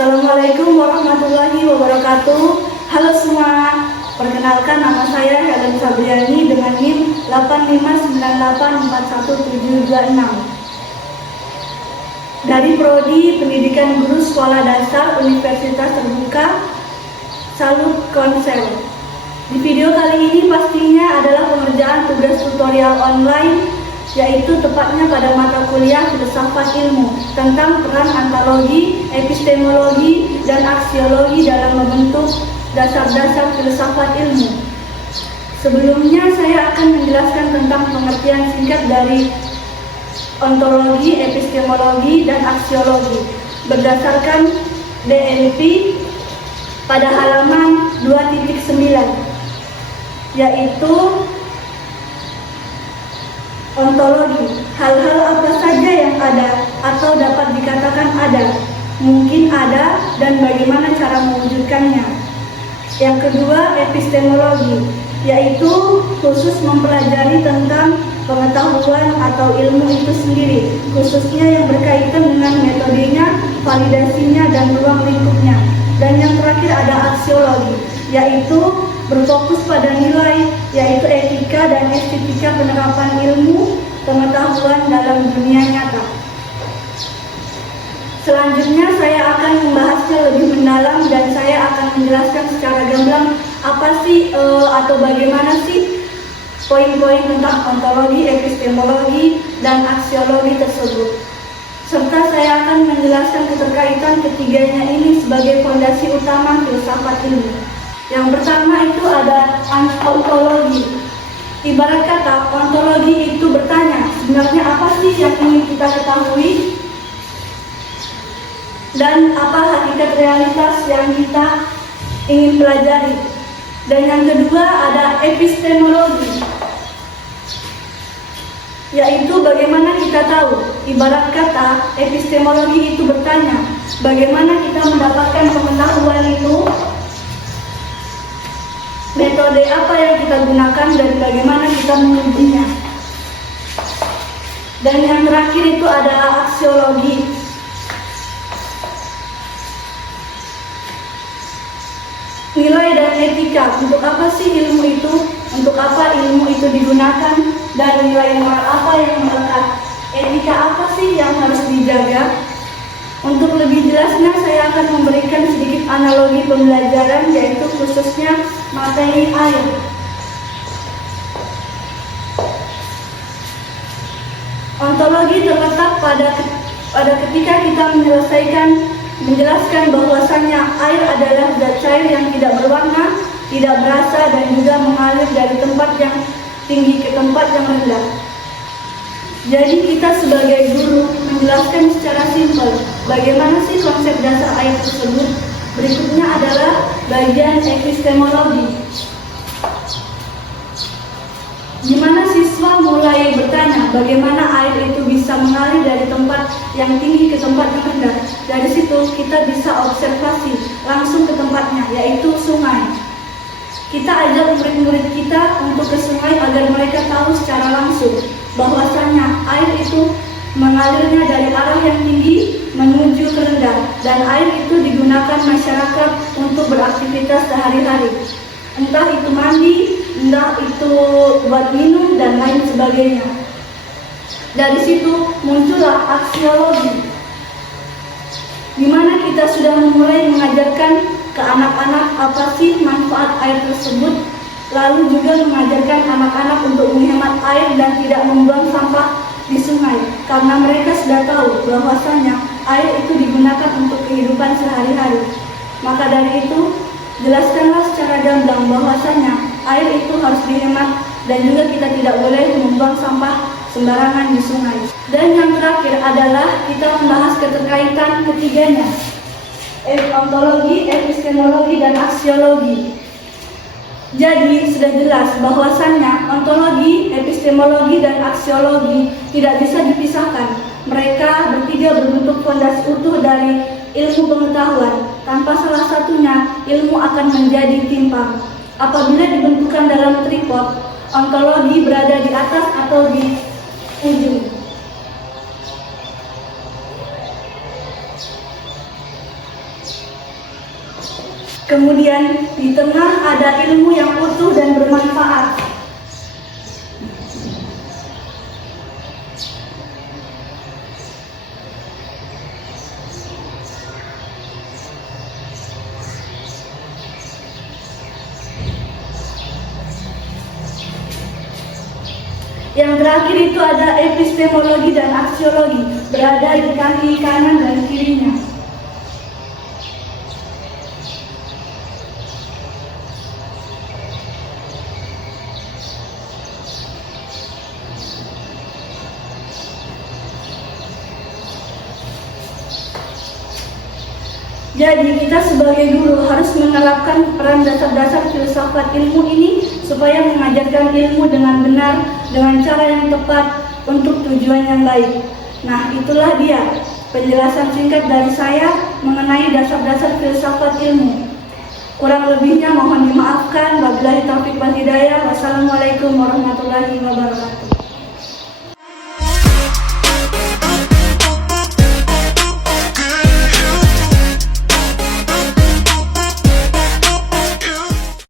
Assalamualaikum warahmatullahi wabarakatuh. Halo semua, perkenalkan nama saya Helen Sabriani dengan NIM 8598417726 dari Prodi Pendidikan Guru Sekolah Dasar Universitas Terbuka Salut Konsel. Di video kali ini pastinya adalah pengerjaan tugas tutorial online, yaitu tepatnya pada mata kuliah filsafat ilmu tentang peran antologi, epistemologi, dan aksiologi dalam membentuk dasar-dasar filsafat ilmu. Sebelumnya saya akan menjelaskan tentang pengertian singkat dari ontologi, epistemologi, dan aksiologi berdasarkan DLP pada halaman 2.9, yaitu ontologi, hal-hal apa saja yang ada atau dapat dikatakan ada, mungkin ada, dan bagaimana cara mewujudkannya. Yang kedua, epistemologi, yaitu khusus mempelajari tentang pengetahuan atau ilmu itu sendiri, khususnya yang berkaitan dengan metodenya, validasinya, dan ruang lingkupnya. Dan yang terakhir ada aksiologi, yaitu berfokus pada nilai, yaitu etika dan estetika penerapan ilmu pengetahuan dalam dunia nyata. Selanjutnya saya akan membahasnya lebih mendalam dan saya akan menjelaskan secara gamblang apa sih atau bagaimana sih poin-poin tentang ontologi, epistemologi, dan aksiologi tersebut. Serta saya akan menjelaskan keterkaitan ketiganya ini sebagai fondasi utama filsafat ilmu. Yang pertama itu ada ontologi. Ibarat kata, ontologi itu bertanya, sebenarnya apa sih yang ingin kita ketahui dan apa hakikat realitas yang kita ingin pelajari. Dan yang kedua ada epistemologi, yaitu bagaimana kita tahu. Ibarat kata, epistemologi itu bertanya, bagaimana kita mendapatkan pengetahuan itu, metode apa yang kita gunakan, dan bagaimana kita mengujinya. Dan yang terakhir itu adalah aksiologi, nilai dan etika. Untuk apa sih ilmu itu? Untuk apa ilmu itu digunakan? Dan nilai moral apa yang melekat? Etika apa sih yang harus dijaga? Untuk lebih jelasnya saya akan memberikan sedikit analogi pembelajaran, yaitu khususnya materi air. Ontologi terletak pada ketika kita menjelaskan bahwasannya air adalah zat cair yang tidak berwarna, tidak berasa, dan juga mengalir dari tempat yang tinggi ke tempat yang rendah. Jadi kita sebagai guru menjelaskan secara simpel bagaimana sih konsep dasar air tersebut. Berikutnya adalah bagian epistemologi, di mana siswa mulai bertanya bagaimana air itu bisa mengalir dari tempat yang tinggi ke tempat yang rendah. Dari situ kita bisa observasi langsung ke tempatnya, yaitu sungai. Kita ajak murid-murid kita untuk ke sungai agar mereka tahu secara langsung bahwasannya air itu mengalirnya dari arah yang tinggi menuju ke rendah, dan air itu digunakan masyarakat untuk beraktivitas sehari-hari, entah itu mandi, entah itu buat minum, dan lain sebagainya. Dari situ muncullah aksiologi, di mana kita sudah memulai mengajarkan ke anak-anak apa sih manfaat air tersebut, lalu juga mengajarkan anak-anak untuk menghemat air dan tidak membuang sampah di sungai, karena mereka sudah tahu bahwasanya air itu digunakan untuk kehidupan sehari-hari. Maka dari itu, jelaskanlah secara gamblang bahwasanya air itu harus dihemat dan juga kita tidak boleh membuang sampah sembarangan di sungai. Dan yang terakhir adalah kita membahas keterkaitan ketiganya, ontologi, epistemologi, dan aksiologi. Jadi sudah jelas bahwasannya ontologi, epistemologi, dan aksiologi tidak bisa dipisahkan. Mereka bertiga berbentuk fondasi utuh dari ilmu pengetahuan. Tanpa salah satunya, ilmu akan menjadi timpang. Apabila dibentukkan dalam tripod, ontologi berada di atas atau di ujung. Kemudian di tengah ada ilmu yang utuh dan bermanfaat. Yang terakhir itu ada epistemologi dan aksiologi, berada di kaki kanan dan kirinya. Jadi kita sebagai guru harus menerapkan peran dasar-dasar filsafat ilmu ini supaya mengajarkan ilmu dengan benar, dengan cara yang tepat untuk tujuan yang baik. Nah, itulah dia penjelasan singkat dari saya mengenai dasar-dasar filsafat ilmu. Kurang lebihnya mohon dimaafkan. Wabillahi taufiq wal hidayah. Wassalamualaikum warahmatullahi wabarakatuh.